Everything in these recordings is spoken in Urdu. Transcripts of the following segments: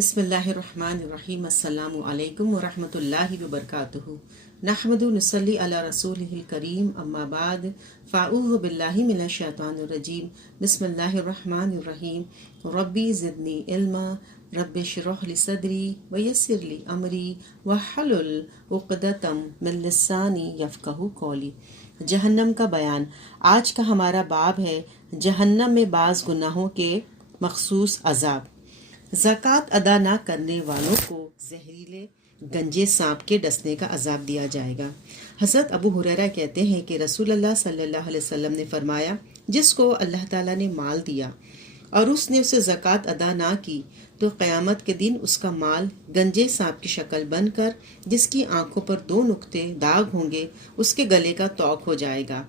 بسم اللہ الرحمن الرحیم السلام علیکم ورحمۃ اللہ وبرکاتہ نحمد نصلی علی رسولہ الکریم اما بعد فاعوذ باللہ من الشیطان الرجیم بسم اللہ الرحمن الرحیم ربی زدنی علما رب اشرح لی صدری ویسر لی امری واحلل عقدۃ من لسانی یفقہوا قولی۔ جہنم کا بیان۔ آج کا ہمارا باب ہے جہنم میں بعض گناہوں کے مخصوص عذاب۔ زکوٰۃ ادا نہ کرنے والوں کو زہریلے گنجے سانپ کے ڈسنے کا عذاب دیا جائے گا۔ حضرت ابو ہریرہ کہتے ہیں کہ رسول اللہ صلی اللہ علیہ وسلم نے فرمایا، جس کو اللہ تعالیٰ نے مال دیا اور اس نے اسے زکوٰۃ ادا نہ کی تو قیامت کے دن اس کا مال گنجے سانپ کی شکل بن کر، جس کی آنکھوں پر 2 نقطے داغ ہوں گے، اس کے گلے کا توق ہو جائے گا۔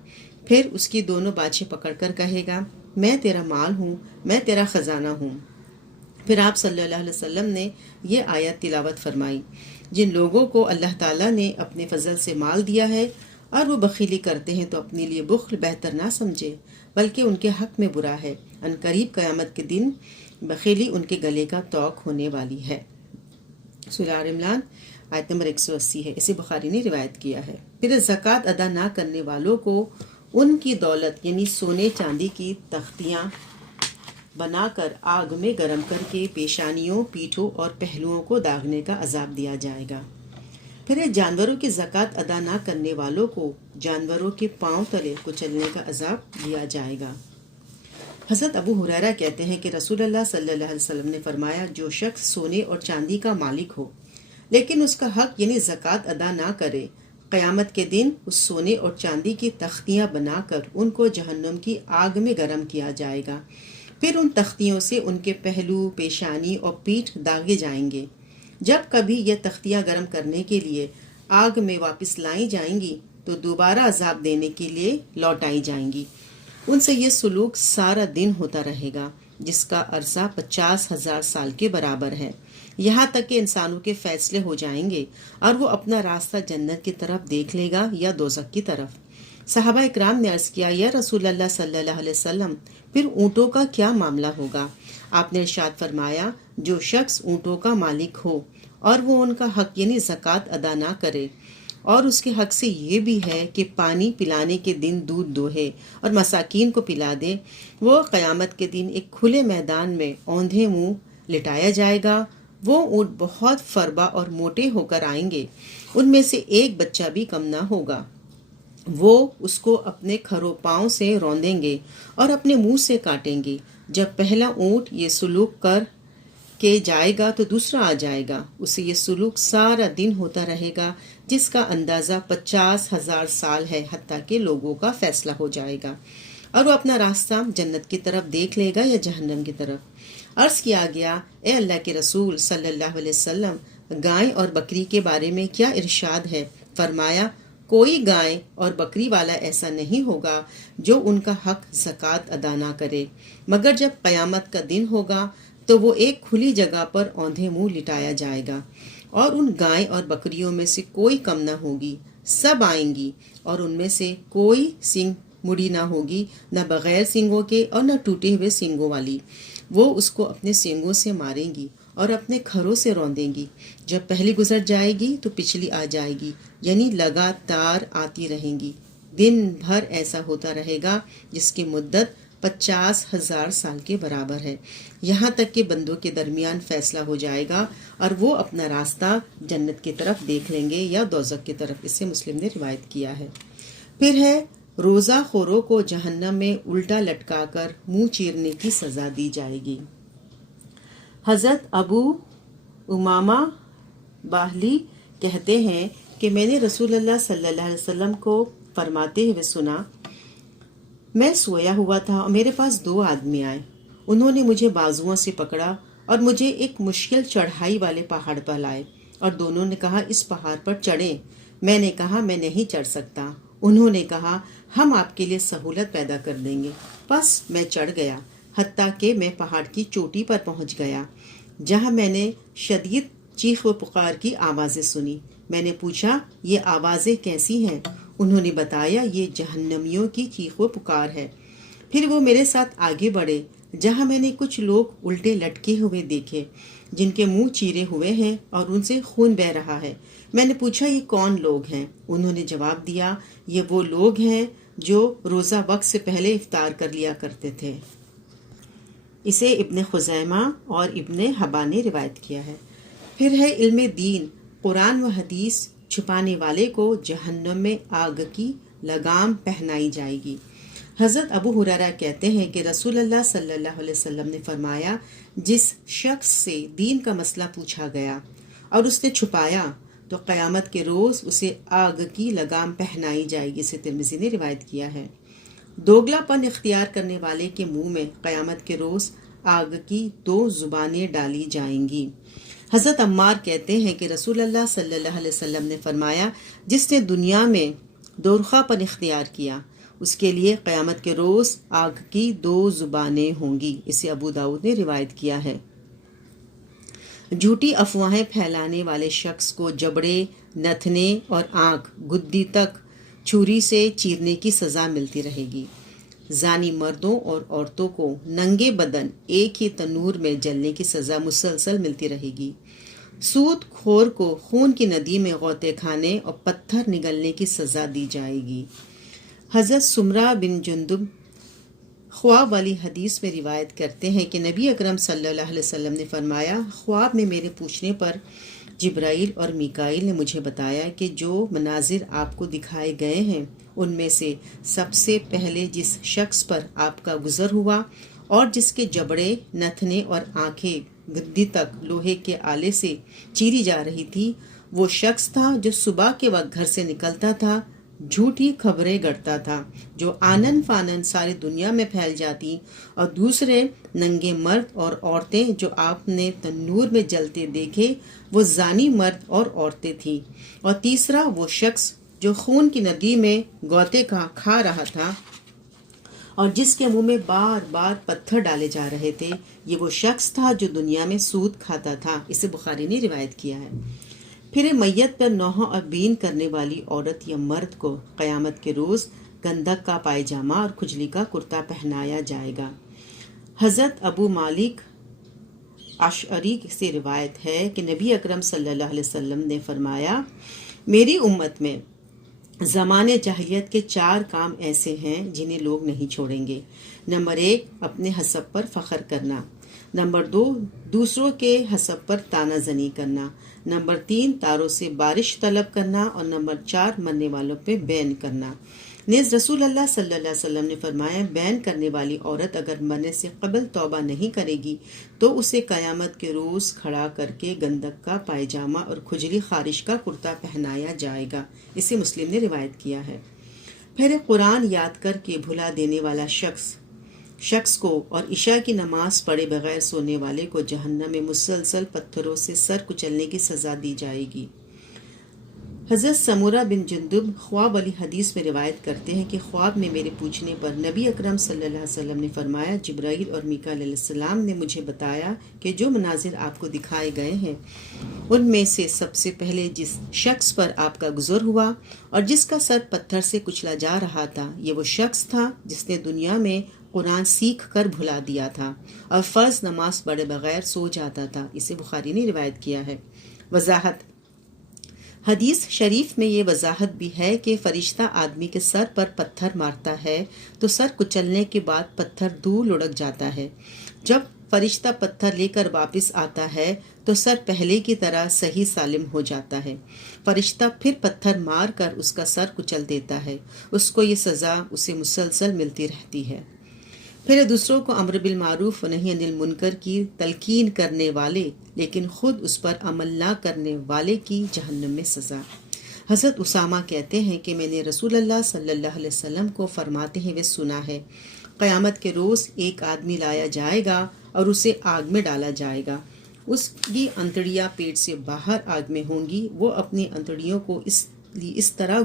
پھر اس کی دونوں باچھیں پکڑ کر کہے گا، میں تیرا مال ہوں، میں تیرا خزانہ ہوں۔ پھر آپ صلی اللہ علیہ وسلم نے یہ آیت تلاوت فرمائی، جن لوگوں کو اللہ تعالیٰ نے اپنے فضل سے مال دیا ہے اور وہ بخیلی کرتے ہیں تو اپنے لیے بخل بہتر نہ سمجھے بلکہ ان کے حق میں برا ہے۔ ان قریب قیامت کے دن بخیلی ان کے گلے کا توق ہونے والی ہے۔ سورہ آل عمران آیت نمبر 180 ہے، اسے بخاری نے روایت کیا ہے۔ پھر زکوٰۃ ادا نہ کرنے والوں کو ان کی دولت یعنی سونے چاندی کی تختیاں بنا کر آگ میں گرم کر کے پیشانیوں، پیٹھوں اور پہلوؤں کو داغنے کا عذاب دیا جائے گا۔ پھر جانوروں کی زکوٰۃ ادا نہ کرنے والوں کو جانوروں کے پاؤں تلے کچلنے کا عذاب دیا جائے گا۔ حضرت ابو ہریرہ کہتے ہیں کہ رسول اللہ صلی اللہ علیہ وسلم نے فرمایا، جو شخص سونے اور چاندی کا مالک ہو لیکن اس کا حق یعنی زکوٰۃ ادا نہ کرے، قیامت کے دن اس سونے اور چاندی کی تختیاں بنا کر ان کو جہنم کی آگ میں گرم کیا جائے گا۔ پھر ان تختیوں سے ان کے پہلو، پیشانی اور پیٹھ داغے جائیں گے۔ جب کبھی یہ تختیاں گرم کرنے کے لیے آگ میں واپس لائی جائیں گی تو دوبارہ عذاب دینے کے لیے لوٹائی جائیں گی۔ ان سے یہ سلوک سارا دن ہوتا رہے گا، جس کا عرصہ 50,000 سال کے برابر ہے، یہاں تک کہ انسانوں کے فیصلے ہو جائیں گے اور وہ اپنا راستہ جنت کی طرف دیکھ لے گا یا دوزخ کی طرف۔ صحابہ اکرام نے عرض کیا، یا رسول اللہ صلی اللہ علیہ وسلم، پھر اونٹوں کا کیا معاملہ ہوگا؟ آپ نے ارشاد فرمایا، جو شخص اونٹوں کا مالک ہو اور وہ ان کا حق یعنی زکوٰۃ ادا نہ کرے، اور اس کے حق سے یہ بھی ہے کہ پانی پلانے کے دن دودھ دوہے اور مساکین کو پلا دے، وہ قیامت کے دن ایک کھلے میدان میں اوندھے منہ لٹایا جائے گا۔ وہ اونٹ بہت فربا اور موٹے ہو کر آئیں گے، ان میں سے ایک بچہ بھی کم نہ ہوگا۔ وہ اس کو اپنے کھروں پاؤں سے روندیں گے اور اپنے منہ سے کاٹیں گے۔ جب پہلا اونٹ یہ سلوک کر کے جائے گا تو دوسرا آ جائے گا، اسے یہ سلوک سارا دن ہوتا رہے گا، جس کا اندازہ 50,000 سال ہے، حتیٰ کہ لوگوں کا فیصلہ ہو جائے گا اور وہ اپنا راستہ جنت کی طرف دیکھ لے گا یا جہنم کی طرف۔ عرض کیا گیا، اے اللہ کے رسول صلی اللہ علیہ وسلم، گائے اور بکری کے بارے میں کیا ارشاد ہے؟ فرمایا، کوئی گائے اور بکری والا ایسا نہیں ہوگا جو ان کا حق زکوٰۃ ادا نہ کرے، مگر جب قیامت کا دن ہوگا تو وہ ایک کھلی جگہ پر اوندھے منہ لٹایا جائے گا، اور ان گائے اور بکریوں میں سے کوئی کم نہ ہوگی، سب آئیں گی، اور ان میں سے کوئی سینگ مڑی نہ ہوگی، نہ بغیر سینگوں کے اور نہ ٹوٹے ہوئے سینگوں والی۔ وہ اس کو اپنے سینگوں سے ماریں گی اور اپنے کھروں سے روندیں گی۔ جب پہلی گزر جائے گی تو پچھلی آ جائے گی، یعنی لگاتار آتی رہیں گی۔ دن بھر ایسا ہوتا رہے گا جس کی مدت 50,000 سال کے برابر ہے، یہاں تک کہ بندوں کے درمیان فیصلہ ہو جائے گا اور وہ اپنا راستہ جنت کی طرف دیکھ لیں گے یا دوزخ کی طرف۔ اسے مسلم نے روایت کیا ہے۔ پھر ہے روزہ خوروں کو جہنم میں الٹا لٹکا کر منہ چیرنے کی سزا دی جائے گی۔ حضرت ابو امامہ باہلی کہتے ہیں کہ میں نے رسول اللہ صلی اللہ علیہ وسلم کو فرماتے ہوئے سنا، میں سویا ہوا تھا اور میرے پاس 2 آدمی آئے۔ انہوں نے مجھے بازوؤں سے پکڑا اور مجھے ایک مشکل چڑھائی والے پہاڑ پر لائے، اور دونوں نے کہا، اس پہاڑ پر چڑھیں۔ میں نے کہا، میں نہیں چڑھ سکتا۔ انہوں نے کہا، ہم آپ کے لیے سہولت پیدا کر دیں گے۔ بس میں چڑھ گیا، حتیٰ کہ میں پہاڑ کی چوٹی پر پہنچ گیا، جہاں میں نے شدید چیخ و پکار کی آوازیں سنی۔ میں نے پوچھا، یہ آوازیں کیسی ہیں؟ انہوں نے بتایا، یہ جہنمیوں کی چیخ و پکار ہے۔ پھر وہ میرے ساتھ آگے بڑھے، جہاں میں نے کچھ لوگ الٹے لٹکے ہوئے دیکھے جن کے منہ چیرے ہوئے ہیں اور ان سے خون بہہ رہا ہے۔ میں نے پوچھا یہ کون لوگ ہیں؟ انہوں نے جواب دیا یہ وہ لوگ ہیں جو روزہ وقت سے پہلے افطار کر لیا کرتے تھے۔ اسے ابن خزیمہ اور ابن حبان نے روایت کیا ہے۔ پھر ہے علم دین، قرآن و حدیث چھپانے والے کو جہنم میں آگ کی لگام پہنائی جائے گی۔ حضرت ابو ہریرہ کہتے ہیں کہ رسول اللہ صلی اللہ علیہ وسلم نے فرمایا، جس شخص سے دین کا مسئلہ پوچھا گیا اور اس نے چھپایا تو قیامت کے روز اسے آگ کی لگام پہنائی جائے گی۔ اسے ترمذی نے روایت کیا ہے۔ دوگلا پن اختیار کرنے والے کے منہ میں قیامت کے روز آگ کی 2 زبانیں ڈالی جائیں گی۔ حضرت عمار کہتے ہیں کہ رسول اللہ صلی اللہ علیہ وسلم نے فرمایا، جس نے دنیا میں دورخہ پن اختیار کیا اس کے لیے قیامت کے روز آگ کی 2 زبانیں ہوں گی۔ اسے ابو داؤد نے روایت کیا ہے۔ جھوٹی افواہیں پھیلانے والے شخص کو جبڑے، نتھنے اور آنکھ گدی تک چھری سے چیرنے کی سزا ملتی رہے گی۔ زانی مردوں اور عورتوں کو ننگے بدن ایک ہی تنور میں جلنے کی سزا مسلسل ملتی رہے گی۔ سود خور کو خون کی ندی میں غوطے کھانے اور پتھر نگلنے کی سزا دی جائے گی۔ حضرت سمرہ بن جندب خواب والی حدیث میں روایت کرتے ہیں کہ نبی اکرم صلی اللہ علیہ وسلم نے فرمایا، خواب میں میرے پوچھنے پر جبرائیل اور میکائیل نے مجھے بتایا کہ جو مناظر آپ کو دکھائے گئے ہیں ان میں سے سب سے پہلے جس شخص پر آپ کا گزر ہوا اور جس کے جبڑے، نتھنے اور آنکھیں گدی تک لوہے کے آلے سے چیری جا رہی تھی، وہ شخص تھا جو صبح کے وقت گھر سے نکلتا تھا، جھوٹی خبریں گڑتا تھا جو آنن فانن ساری دنیا میں پھیل جاتی، اور دوسرے ننگے مرد اور عورتیں جو آپ نے تنور میں جلتے دیکھے وہ زانی مرد اور عورتیں تھیں، اور تیسرا وہ شخص جو خون کی ندی میں غوطے کھا رہا تھا اور جس کے منہ میں بار بار پتھر ڈالے جا رہے تھے، یہ وہ شخص تھا جو دنیا میں سود کھاتا تھا۔ اسے بخاری نے روایت کیا ہے۔ پھر میت پر نوحہ اور بین کرنے والی عورت یا مرد کو قیامت کے روز گندک کا پائجامہ اور کھجلی کا کرتا پہنایا جائے گا۔ حضرت ابو مالک اشعری سے روایت ہے کہ نبی اکرم صلی اللہ علیہ وسلم نے فرمایا، میری امت میں زمانے جاہلیت کے 4 کام ایسے ہیں جنہیں لوگ نہیں چھوڑیں گے۔ نمبر 1، اپنے حسب پر فخر کرنا۔ نمبر 2، دوسروں کے حسب پر تانا زنی کرنا۔ نمبر 3، تاروں سے بارش طلب کرنا، اور نمبر 4، مرنے والوں پہ بین کرنا۔ نیز رسول اللہ صلی اللہ علیہ وسلم نے فرمایا، بین کرنے والی عورت اگر مرنے سے قبل توبہ نہیں کرے گی تو اسے قیامت کے روز کھڑا کر کے گندک کا پائجامہ اور کھجلی خارش کا کرتا پہنایا جائے گا۔ اسے مسلم نے روایت کیا ہے۔ پھر قرآن یاد کر کے بھلا دینے والا شخص کو اور عشاء کی نماز پڑھے بغیر سونے والے کو جہنم میں مسلسل پتھروں سے سر کچلنے کی سزا دی جائے گی۔ حضرت سمرہ بن جندب خواب والی حدیث میں روایت کرتے ہیں کہ خواب میں میرے پوچھنے پر نبی اکرم صلی اللہ علیہ وسلم نے فرمایا، جبرائیل اور میکائیل علیہ السلام نے مجھے بتایا کہ جو مناظر آپ کو دکھائے گئے ہیں ان میں سے سب سے پہلے جس شخص پر آپ کا گزر ہوا اور جس کا سر پتھر سے کچلا جا رہا تھا، یہ وہ شخص تھا جس نے دنیا میں قرآن سیکھ کر بھلا دیا تھا اور فرض نماز پڑھے بغیر سو جاتا تھا۔ اسے بخاری نے روایت کیا ہے۔ وضاحت: حدیث شریف میں یہ وضاحت بھی ہے کہ فرشتہ آدمی کے سر پر پتھر مارتا ہے تو سر کچلنے کے بعد پتھر دور لڑک جاتا ہے۔ جب فرشتہ پتھر لے کر واپس آتا ہے تو سر پہلے کی طرح صحیح سالم ہو جاتا ہے۔ فرشتہ پھر پتھر مار کر اس کا سر کچل دیتا ہے۔ اس کو یہ سزا اسے مسلسل ملتی رہتی ہے۔ پھر دوسروں کو امر بالمعروف و نہی عن المنکر کی تلقین کرنے والے لیکن خود اس پر عمل نہ کرنے والے کی جہنم میں سزا۔ حضرت اسامہ کہتے ہیں کہ میں نے رسول اللہ صلی اللہ علیہ وسلم کو فرماتے ہوئے سنا ہے، قیامت کے روز ایک آدمی لایا جائے گا اور اسے آگ میں ڈالا جائے گا۔ اس کی انتڑیاں پیٹ سے باہر آگ میں ہوں گی۔ وہ اپنی انتڑیوں کو اس طرح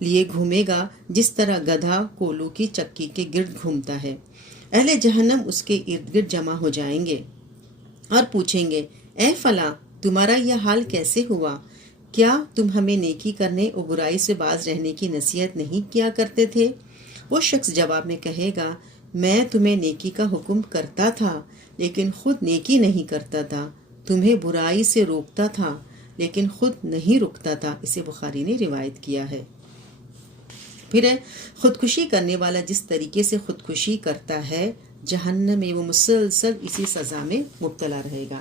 لیے گھومے گا جس طرح گدھا کولو کی چکی کے گرد گھومتا ہے۔ اہل جہنم اس کے ارد گرد جمع ہو جائیں گے اور پوچھیں گے، اے فلاں، تمہارا یہ حال کیسے ہوا؟ کیا تم ہمیں نیکی کرنے اور برائی سے باز رہنے کی نصیحت نہیں کیا کرتے تھے؟ وہ شخص جواب میں کہے گا، میں تمہیں نیکی کا حکم کرتا تھا لیکن خود نیکی نہیں کرتا تھا، تمہیں برائی سے روکتا تھا لیکن خود نہیں رکتا تھا۔ اسے بخاری نے روایت کیا ہے۔ پھر ہے خودکشی کرنے والا جس طریقے سے خودکشی کرتا ہے جہنم میں وہ مسلسل اسی سزا میں مبتلا رہے گا۔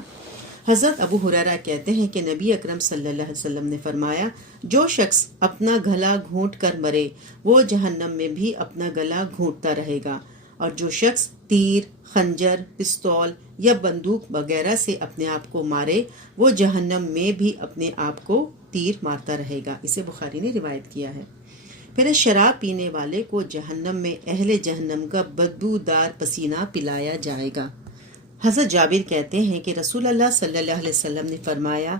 حضرت ابو ہریرہ کہتے ہیں کہ نبی اکرم صلی اللہ علیہ وسلم نے فرمایا، جو شخص اپنا گلا گھونٹ کر مرے وہ جہنم میں بھی اپنا گلا گھونٹتا رہے گا، اور جو شخص تیر، خنجر، پستول یا بندوق وغیرہ سے اپنے آپ کو مارے وہ جہنم میں بھی اپنے آپ کو تیر مارتا رہے گا۔ اسے بخاری نے روایت کیا ہے۔ پھر شراب پینے والے کو جہنم میں اہل جہنم کا بدبودار پسینہ پلایا جائے گا۔ حضرت جابر کہتے ہیں کہ رسول اللہ صلی اللہ علیہ وسلم نے فرمایا،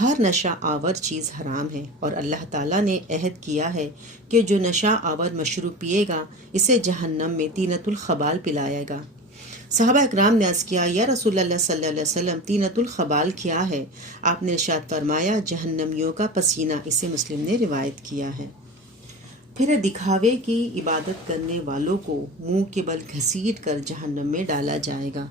ہر نشہ آور چیز حرام ہے، اور اللہ تعالیٰ نے عہد کیا ہے کہ جو نشہ آور مشروب پیے گا اسے جہنم میں طینۃ الخبال پلائے گا۔ صحابہ اکرام نے عرض کیا، یا رسول اللہ صلی اللہ علیہ وسلم طینۃ الخبال کیا ہے؟ آپ نے ارشاد فرمایا، جہنمیوں کا پسینہ۔ اسے مسلم نے روایت کیا ہے۔ پھر دکھاوے کی عبادت کرنے والوں کو منہ کے بل گھسیٹ کر جہنم میں ڈالا جائے گا۔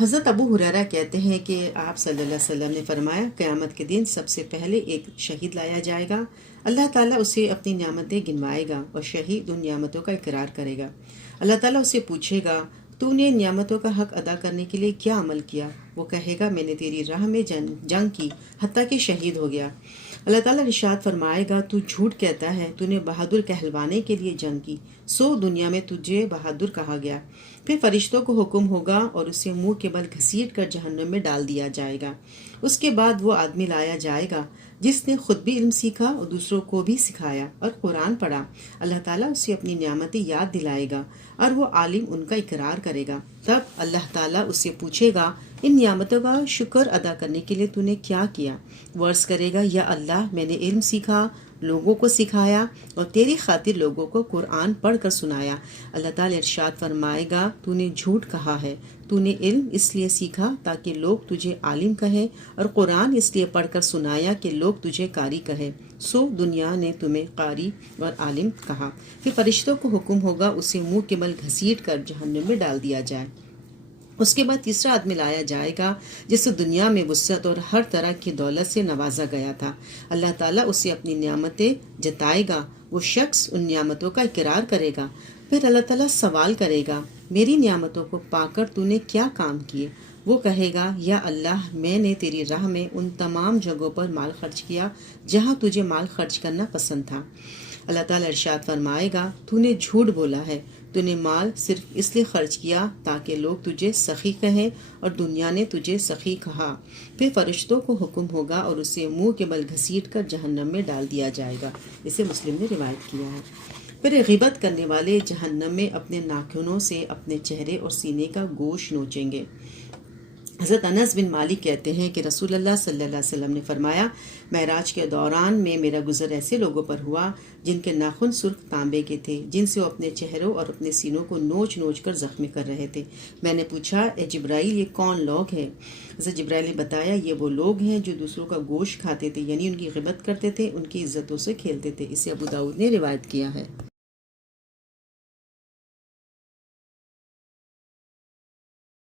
حضرت ابو ہریرہ کہتے ہیں کہ آپ صلی اللہ علیہ وسلم نے فرمایا، قیامت کے دن سب سے پہلے ایک شہید لایا جائے گا، اللہ تعالیٰ اسے اپنی نعمتیں گنوائے گا اور شہید ان نعمتوں کا اقرار کرے گا۔ اللہ تعالیٰ اسے پوچھے گا، تو نے ان نعمتوں کا حق ادا کرنے کے لیے کیا عمل کیا؟ وہ کہے گا، میں نے تیری راہ میں جنگ کی حتیٰ کہ شہید ہو گیا۔ اللہ تعالیٰ ارشاد فرمائے گا، تو جھوٹ کہتا ہے، تو نے بہادر کہلوانے کے لیے جنگ کی، سو دنیا میں تجھے بہادر کہا گیا۔ پھر فرشتوں کو حکم ہوگا اور اسے منہ کے بل گھسیٹ کر جہنم میں ڈال دیا جائے گا۔ اس کے بعد وہ آدمی لایا جائے گا جس نے خود بھی علم سیکھا اور دوسروں کو بھی سکھایا اور قرآن پڑھا۔ اللہ تعالیٰ اسے اپنی نعمتیں یاد دلائے گا اور وہ عالم ان کا اقرار کرے گا۔ تب اللہ تعالیٰ اس سے پوچھے گا، ان نعمتوں کا شکر ادا کرنے کے لیے تو نے کیا کیا؟ وہ عرض کرے گا، یا اللہ، میں نے علم سیکھا، لوگوں کو سکھایا اور تیری خاطر لوگوں کو قرآن پڑھ کر سنایا۔ اللہ تعالیٰ ارشاد فرمائے گا، تو نے جھوٹ کہا ہے، تو نے علم اس لیے سیکھا تاکہ لوگ تجھے عالم کہیں، اور قرآن اس لیے پڑھ کر سنایا کہ لوگ تجھے قاری کہیں، سو دنیا نے تمہیں قاری اور عالم کہا۔ پھر فرشتوں کو حکم ہوگا اسے منہ کے بل گھسیٹ کر جہنم میں ڈال دیا جائے۔ اس کے بعد تیسرا آدمی لایا جائے گا جسے دنیا میں وسعت اور ہر طرح کی دولت سے نوازا گیا تھا۔ اللہ تعالیٰ اسے اپنی نعمتیں جتائے گا، وہ شخص ان نعمتوں کا اقرار کرے گا۔ پھر اللہ تعالیٰ سوال کرے گا، میری نعمتوں کو پا کر تو نے کیا کام کیے؟ وہ کہے گا، یا اللہ، میں نے تیری راہ میں ان تمام جگہوں پر مال خرچ کیا جہاں تجھے مال خرچ کرنا پسند تھا۔ اللہ تعالیٰ ارشاد فرمائے گا، تو نے جھوٹ بولا ہے، تو نے مال صرف اس لیے خرچ کیا تاکہ لوگ تجھے سخی کہیں اور دنیا نے تجھے سخی کہا۔ پھر فرشتوں کو حکم ہوگا اور اسے منہ کے بل گھسیٹ کر جہنم میں ڈال دیا جائے گا۔ اسے مسلم نے روایت کیا ہے۔ پھر غیبت کرنے والے جہنم میں اپنے ناخنوں سے اپنے چہرے اور سینے کا گوشت نوچیں گے۔ حضرت انس بن مالک کہتے ہیں کہ رسول اللہ صلی اللہ علیہ وسلم نے فرمایا، معراج کے دوران میں میرا گزر ایسے لوگوں پر ہوا جن کے ناخن سرخ تانبے کے تھے، جن سے وہ اپنے چہروں اور اپنے سینوں کو نوچ نوچ کر زخمی کر رہے تھے۔ میں نے پوچھا، اے جبرائیل، یہ کون لوگ ہیں؟ حضرت جبرائیل نے بتایا، یہ وہ لوگ ہیں جو دوسروں کا گوشت کھاتے تھے، یعنی ان کی غیبت کرتے تھے، ان کی عزتوں سے کھیلتے تھے۔ اسے ابو داؤد نے روایت کیا ہے۔